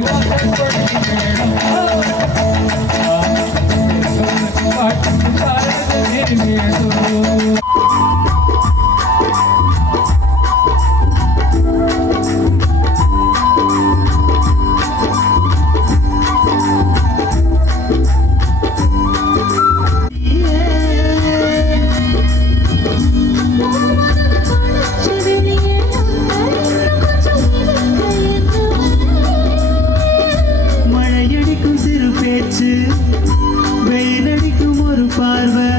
Thank you. பார்வை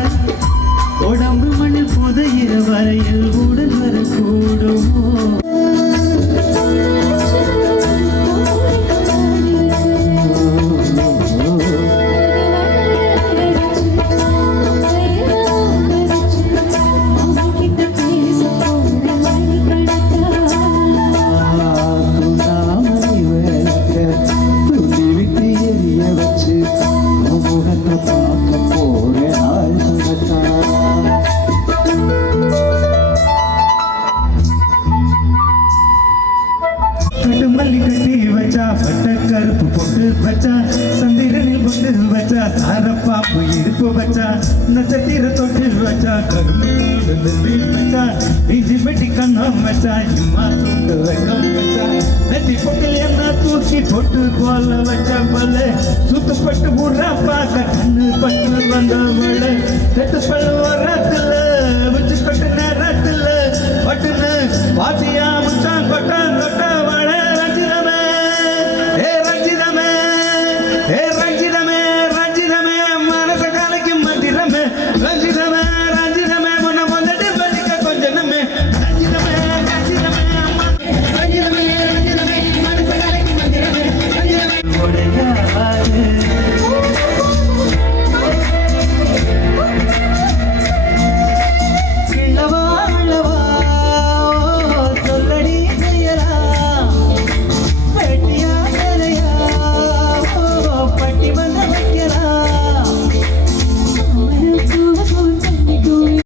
பட்ட கருப்பு பொட்டு பச்சா சந்திரனில் பொட்டு பச்சா சாரப்பா இருப்பு பச்சா நட்சத்திர தொட்டு பச்சா கரும்பு பச்சா பிஜி பெட்டி கண்ணம் பச்சா இம்மா தொண்டு வெக்கம் பச்சா நெத்தி பொட்டில் என்ன தூக்கி பொட்டு போல வச்ச பல்ல சுத்தப்பட்டு பூரா பார்க்க கண்ணு பட்டு வந்தவள தெட்டு பல்லு வரத்துல வச்சு பட்டு நேரத்துல பட்டுன்னு பாத்தியா yeah.